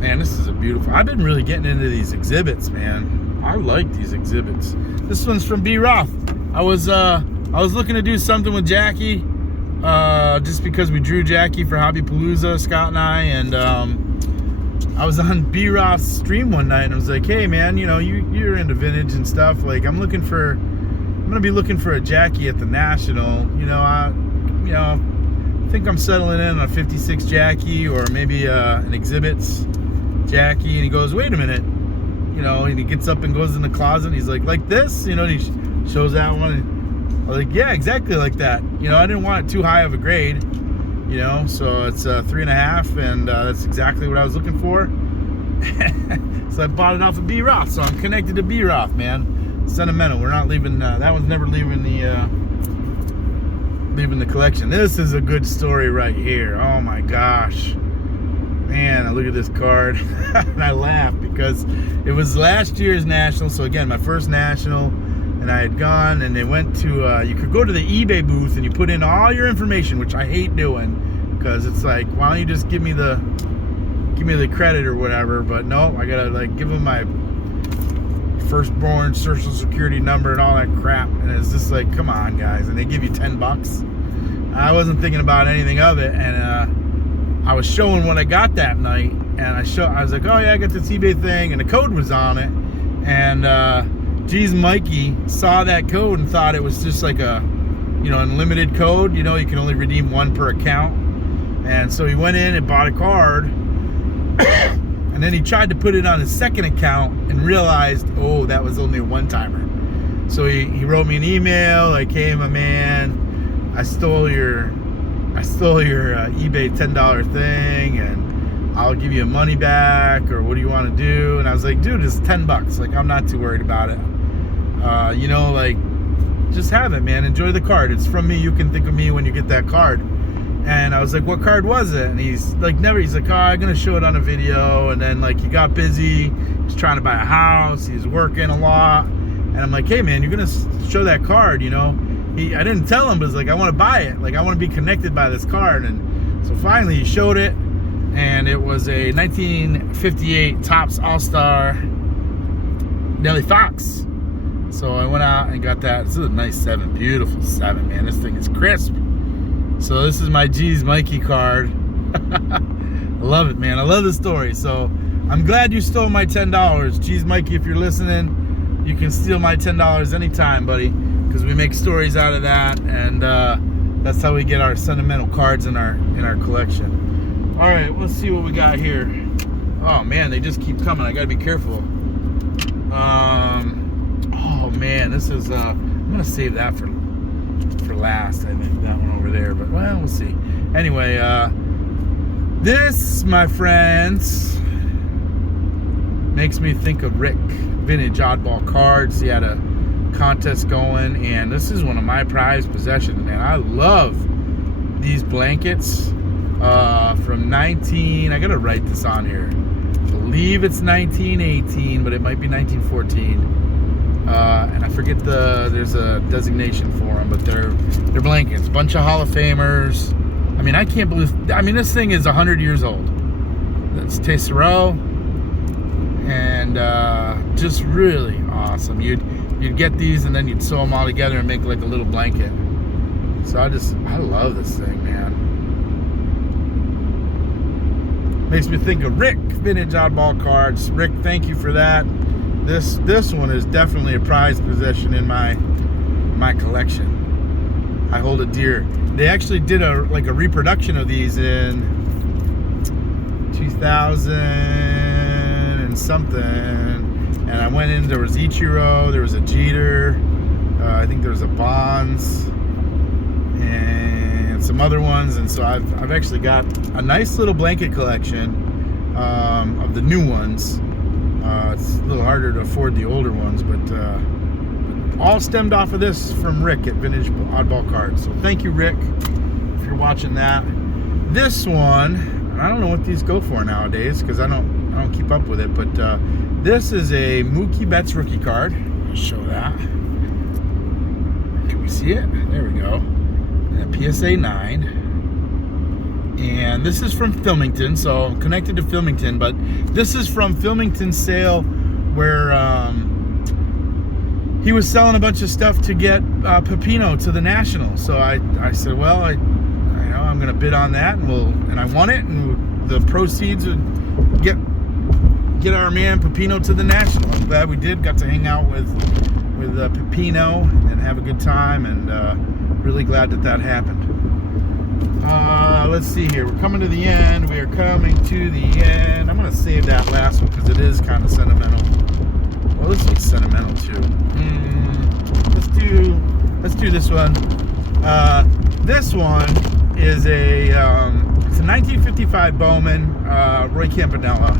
man, this is a beautiful. I've been really getting into these exhibits, man. I like these exhibits. This one's from B. Roth. I was looking to do something with Jackie. Just because we drew Jackie for Hobby Palooza, Scott and I, and I was on B. Roth's stream one night, and I was like, hey man, you know, you're into vintage and stuff, like I'm gonna be looking for a Jackie at the National, I think I'm settling in on a 56 Jackie, or maybe an exhibits Jackie. And he goes, wait a minute, and he gets up and goes in the closet, and he's like this, and he shows that one, and I was like, yeah, exactly like that. I didn't want it too high of a grade, so it's 3.5, and that's exactly what I was looking for. So I bought it off of B. Roth, so I'm connected to B. Roth, man. Sentimental. We're not leaving, that one's never leaving the collection. This is a good story right here. Oh my gosh. Man, I look at this card and I laugh because it was last year's National. So again, my first National. And I had gone, and they went to, you could go to the eBay booth and you put in all your information, which I hate doing, because it's like, why don't you just give me the credit or whatever? But no, I gotta give them my firstborn social security number and all that crap. And it's just like, come on guys. And they give you $10. I wasn't thinking about anything of it. And I was showing what I got that night, and I was like, oh yeah, I got this eBay thing, and the code was on it. And, geez, Mikey saw that code and thought it was just like a, unlimited code. You can only redeem 1 per account. And so he went in and bought a card. And then he tried to put it on his second account and realized, oh, that was only a one-timer. So he wrote me an email like, hey, my man, I stole your eBay $10 thing, and I'll give you money back, or what do you want to do? And I was like, dude, it's $10. Like, I'm not too worried about it. Just have it, man. Enjoy the card. It's from me. You can think of me when you get that card. And I was like, what card was it? And he's like, oh, I'm going to show it on a video. And then he got busy. He's trying to buy a house. He's working a lot. And I'm like, hey man, you're going to show that card, I didn't tell him, but it's like, I want to buy it. Like, I want to be connected by this card. And so finally he showed it. And it was a 1958 Topps All-Star Nellie Fox. So I went out and got that. This is a nice 7, beautiful 7, man. This thing is crisp. So this is my G's Mikey card. I love it, man. I love the story. So I'm glad you stole my $10. G's Mikey, if you're listening, you can steal my $10 anytime, buddy, because we make stories out of that, and that's how we get our sentimental cards in our collection. All right, let's see what we got here. Oh man, they just keep coming. I gotta be careful. Oh man, this is I'm gonna save that for last. I think that one over there, but well, we'll see. Anyway, this, my friends, makes me think of Rick, Vintage Oddball Cards. He had a contest going, and this is one of my prized possessions, man. I love these blankets from I gotta write this on here. I believe it's 1918, but it might be 1914. And I forget there's a designation for them, but they're blankets. Bunch of Hall of Famers. I mean, I can't believe, this thing is 100 years old. That's Tessero, and just really awesome. You'd get these, and then you'd sew them all together and make like a little blanket. So I love this thing, man. Makes me think of Rick, Vintage Oddball Cards. Rick, thank you for that. This one is definitely a prized possession in my collection. I hold it dear. They actually did a reproduction of these in 2000 and something. And I went in, there was Ichiro, there was a Jeter, I think there was a Bonds, and some other ones. And so I've actually got a nice little blanket collection of the new ones. It's a little harder to afford the older ones, but all stemmed off of this from Rick at Vintage Oddball Cards. So thank you, Rick, if you're watching that. This one, I don't know what these go for nowadays because I don't keep up with it, but this is a Mookie Betts rookie card. I'll show that. Can we see it? There we go. And a PSA 9. And this is from Filmington, so connected to Filmington, but this is from Filmington's sale where he was selling a bunch of stuff to get Pepino to the National. So I said, well, I'm going to bid on that, and I won it, and the proceeds would get our man Pepino to the National. I'm glad we did. Got to hang out with Pepino and have a good time, and really glad that happened. Let's see here. We're coming to the end. We are coming to the end. I'm going to save that last one because it is kind of sentimental. Well, this one's sentimental too. Let's do this one. This one is it's a 1955 Bowman, Roy Campanella,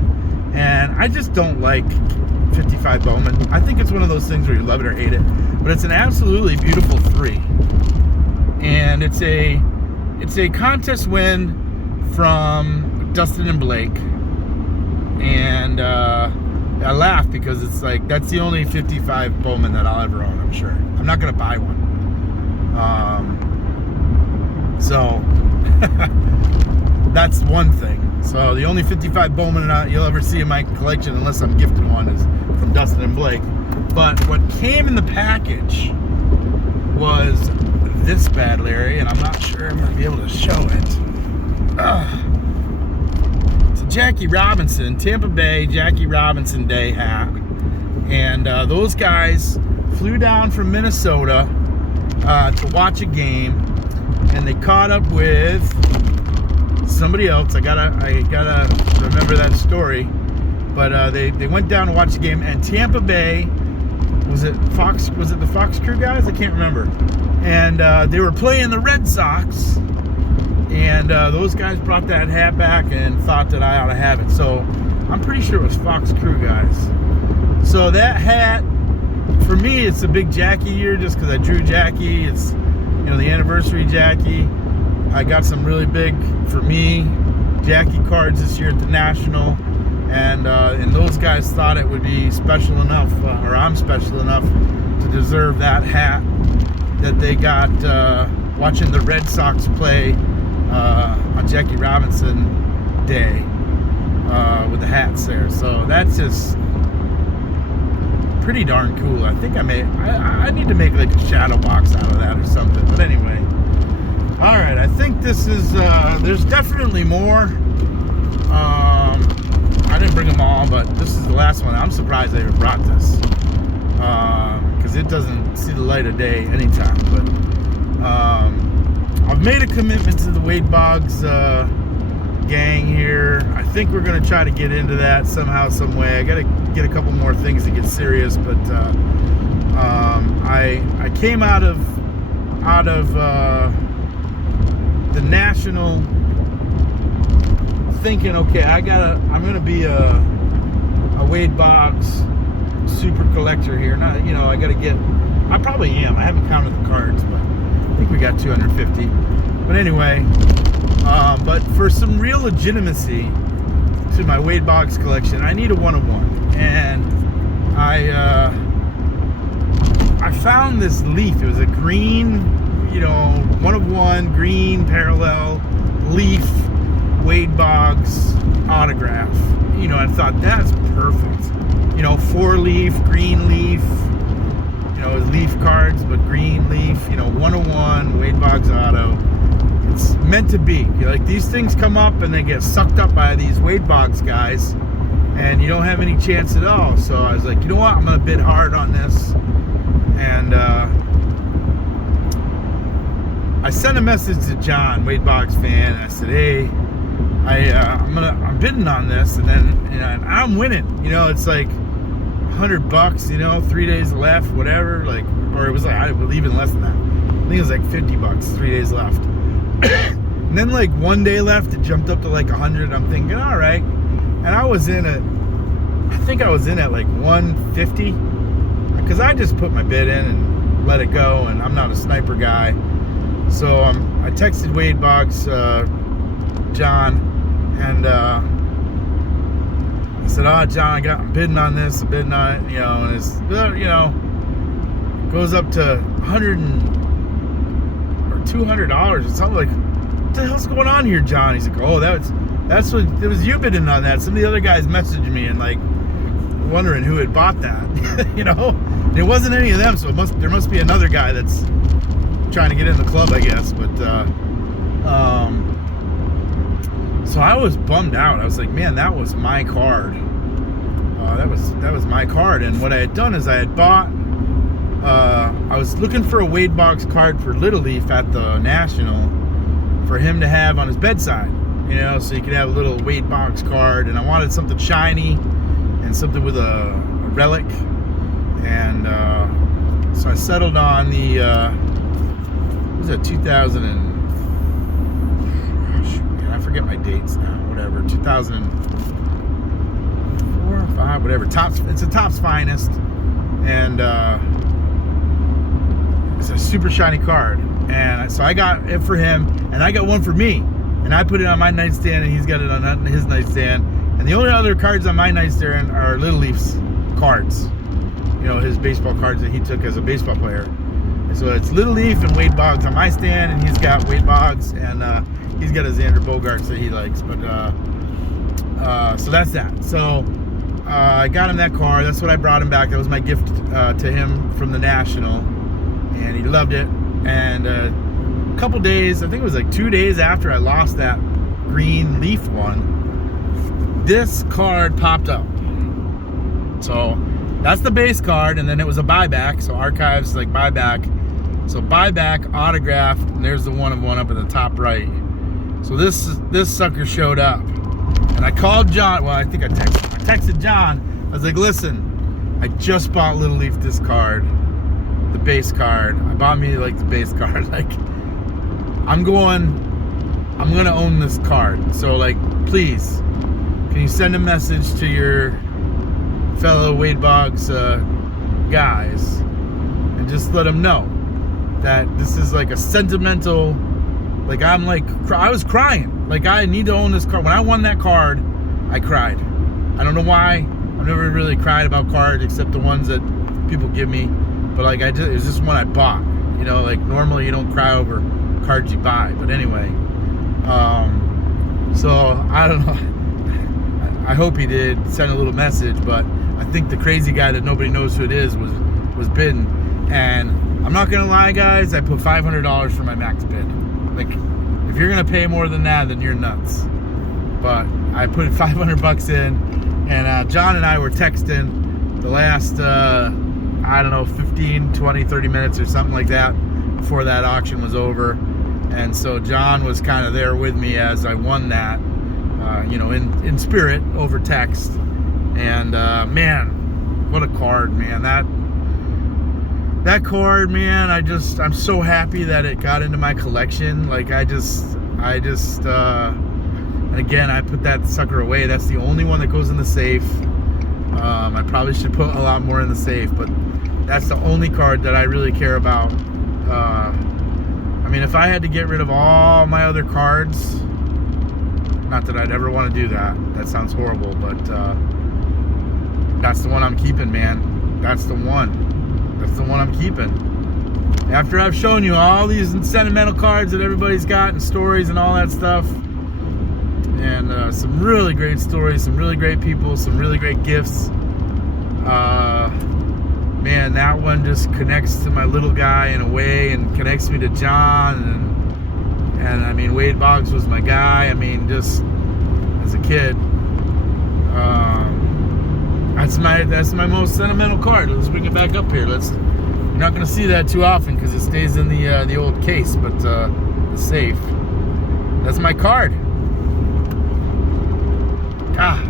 and I just don't like 55 Bowman. I think it's one of those things where you love it or hate it, but it's an absolutely beautiful 3, and it's a contest win from Dustin and Blake, and I laugh because it's like that's the only 55 Bowman that I'll ever own. I'm sure I'm not gonna buy one. So that's one thing. So the only 55 Bowman you'll ever see in my collection, unless I'm gifted one, is from Dustin and Blake. But what came in the package was this bad, Larry, and I'm not sure I'm gonna be able to show it. It's a Jackie Robinson, Tampa Bay Jackie Robinson Day hat, and those guys flew down from Minnesota to watch a game, and they caught up with somebody else. I gotta remember that story, but they went down to watch the game, and Tampa Bay, was it the Fox Crew guys? I can't remember. And they were playing the Red Sox, and those guys brought that hat back and thought that I ought to have it. So I'm pretty sure it was Fox Crew guys. So that hat, for me, it's a big Jackie year just because I drew Jackie. It's, the anniversary Jackie. I got some really big, for me, Jackie cards this year at the National, and those guys thought it would be special enough, or I'm special enough to deserve that hat that they got watching the Red Sox play on Jackie Robinson Day with the hats there. So that's just pretty darn cool. I think I need to make like a shadow box out of that or something. But anyway, all right. I think this is there's definitely more. I didn't bring them all, but this is the last one. I'm surprised I even brought this because it doesn't see the light of day anytime. But I've made a commitment to the Wade Boggs gang here. I think we're going to try to get into that somehow, some way. I got to get a couple more things to get serious, but I came out of the National thinking, okay, I'm going to be a Wade Boggs super collector here. Not, I got to get. I probably am. I haven't counted the cards, but I think we got 250. But anyway, but for some real legitimacy to my Wade Boggs collection, I need a 1-of-1, and I found this leaf. It was a green, 1-of-1 green parallel leaf Wade Boggs autograph. I thought that's perfect. 4-leaf, green leaf. Leaf cards, but green leaf. 1-of-1 Wade Boggs auto. It's meant to be. These things come up and they get sucked up by these Wade Boggs guys, and you don't have any chance at all. So I was like, you know what? I'm gonna bid hard on this, and I sent a message to John, Wade Boggs fan, and I said, hey, I'm bidding on this, and then and I'm winning. It's like $100. 3 days left, whatever. Like, or it was like, I believe even less than that. I think it was like $50. 3 days left. And then like 1 day left, it jumped up to like 100. I'm thinking, all right. And I think I was in at like 150, because I just put my bid in and let it go, and I'm not a sniper guy. So I texted Wade Boggs, John, and I said, John, I'm bidding on this, I'm bidding on it, and it's, goes up to $100 or $200 or something. Like, what the hell's going on here, John? He's like, oh, that's what it was, you bidding on that. Some of the other guys messaged me and like wondering who had bought that. And it wasn't any of them, so there must be another guy that's trying to get in the club, I guess. But so I was bummed out. I was like, man, that was my card. That was my card. And what I had done is I had bought, I was looking for a Wade Boggs card for Little Leaf at the National for him to have on his bedside, so he could have a little Wade Boggs card. And I wanted something shiny and something with a relic. And so I settled on the, what was it, 2000 and, I forget my dates now, whatever, 2004 or 5, whatever, it's a Topps Finest, and it's a super shiny card. And so I got it for him, and I got one for me, and I put it on my nightstand, and he's got it on his nightstand. And the only other cards on my nightstand are Little Leaf's cards, his baseball cards that he took as a baseball player. And so it's Little Leaf and Wade Boggs on my stand, and he's got Wade Boggs, and he's got a Xander Bogaerts that he likes. But so that's that. So I got him that card. That's what I brought him back. That was my gift to him from the National, and he loved it. And a couple days, I think it was like 2 days after I lost that green Leaf one, this card popped up. So that's the base card, and then it was a buyback. So archives, like buyback. So buyback, autograph, and there's the one up at the top right. So this sucker showed up, and I called John. Well, I think I texted John. I was like, listen, I just bought Little Leaf this card, the base card. I bought me like the base card. Like, I'm gonna own this card. So like, please, can you send a message to your fellow Wade Boggs guys and just let them know that this is like a sentimental, like I was crying. Like, I need to own this card. When I won that card, I cried. I don't know why. I've never really cried about cards except the ones that people give me. But like, it was just one I bought. Like normally you don't cry over cards you buy. But anyway, so I don't know. I hope he did send a little message, but I think the crazy guy that nobody knows who it is was bidding. And I'm not gonna lie, guys, I put $500 for my max bid. Like, if you're gonna pay more than that, then you're nuts. But I put $500 in, and John and I were texting the last, I don't know, 15, 20, 30 minutes or something like that before that auction was over. And so John was kind of there with me as I won that, in spirit over text. And man, what a card, man. That card, man, I'm so happy that it got into my collection. Like, and again, I put that sucker away. That's the only one that goes in the safe. I probably should put a lot more in the safe, but that's the only card that I really care about. I mean, if I had to get rid of all my other cards, not that I'd ever want to do that. That sounds horrible, but that's the one I'm keeping, man. That's the one. That's the one I'm keeping. After I've shown you all these sentimental cards that everybody's got and stories and all that stuff, and some really great stories, some really great people, some really great gifts. Man, that one just connects to my little guy in a way, and connects me to John, and I mean, Wade Boggs was my guy. I mean, just as a kid, that's my most sentimental card. Let's bring it back up here. You're not gonna see that too often because it stays in the old case, but the safe. That's my card. Gosh.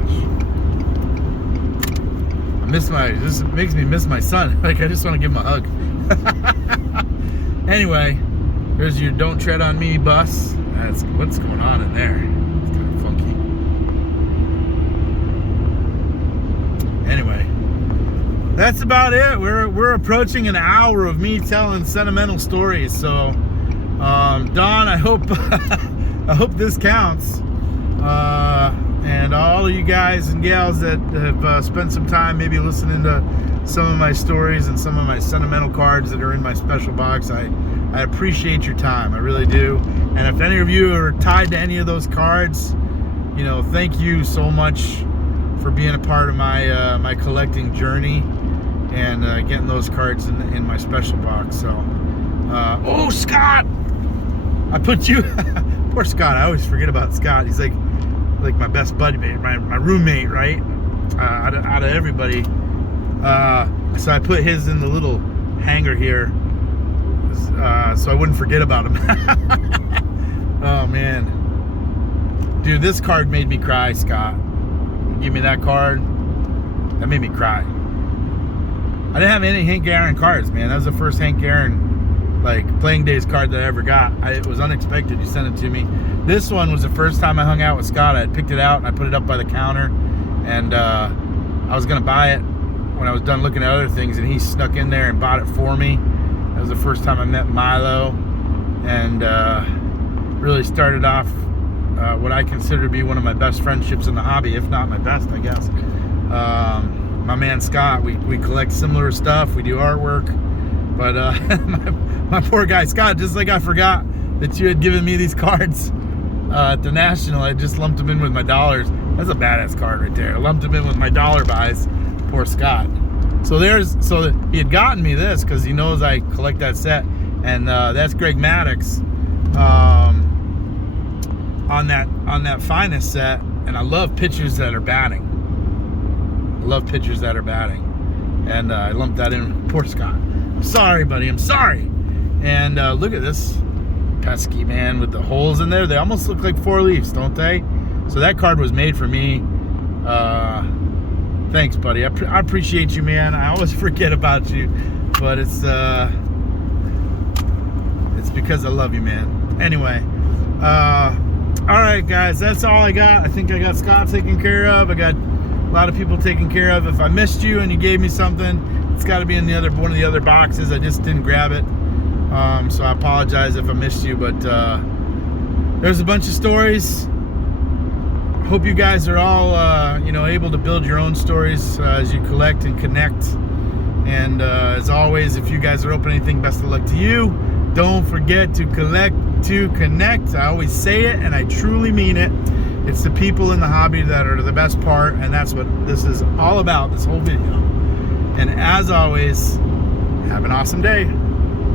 This makes me miss my son. Like, I just want to give him a hug. Anyway, there's your Don't Tread on Me bus. That's what's going on in there. It's kind of funky. Anyway, that's about it. We're approaching an hour of me telling sentimental stories. So, Don, I hope I hope this counts. And all of you guys and gals that have spent some time maybe listening to some of my stories and some of my sentimental cards that are in my special box, I appreciate your time. I really do. And if any of you are tied to any of those cards, you know, thank you so much for being a part of my my collecting journey and getting those cards in my special box. So, oh, Scott! I put you... Poor Scott. I always forget about Scott. He's like my best buddy, my roommate, right? Out of everybody. So I put his in the little hanger here, so I wouldn't forget about him. Oh man, dude, this card made me cry, Scott. You give me that card, that made me cry. I didn't have any Hank Aaron cards, man. That was the first Hank Aaron like playing days card that I ever got. It was unexpected. You sent it to me. This one was the first time I hung out with Scott. I had picked it out and I put it up by the counter, and I was gonna buy it when I was done looking at other things, and he snuck in there and bought it for me. That was the first time I met Milo, and really started off what I consider to be one of my best friendships in the hobby, if not my best, I guess. My man Scott, we collect similar stuff. We do artwork. But my poor guy Scott, just like I forgot that you had given me these cards at the National, I just lumped them in with my dollars. That's a badass card right there. I lumped them in with my dollar buys. Poor Scott. So he had gotten me this because he knows I collect that set, and that's Greg Maddox on that finest set. And I love pitchers that are batting. I love pitchers that are batting, and I lumped that in with poor Scott. Sorry, buddy, I'm sorry. And look at this pesky man with the holes in there. They almost look like 4 leaves, don't they? So that card was made for me. Thanks, buddy. I appreciate you, man. I always forget about you, but it's because I love you, man. Anyway, all right, guys, that's all I got. I think I got Scott taken care of. I got a lot of people taken care of. If I missed you and you gave me something, it's got to be in one of the other boxes. I just didn't grab it, so I apologize if I missed you. But there's a bunch of stories. Hope you guys are all able to build your own stories as you collect and connect. And as always, if you guys are open anything, best of luck to you. Don't forget to collect to connect. I always say it, and I truly mean it. It's the people in the hobby that are the best part, and that's what this is all about, this whole video. And as always, have an awesome day.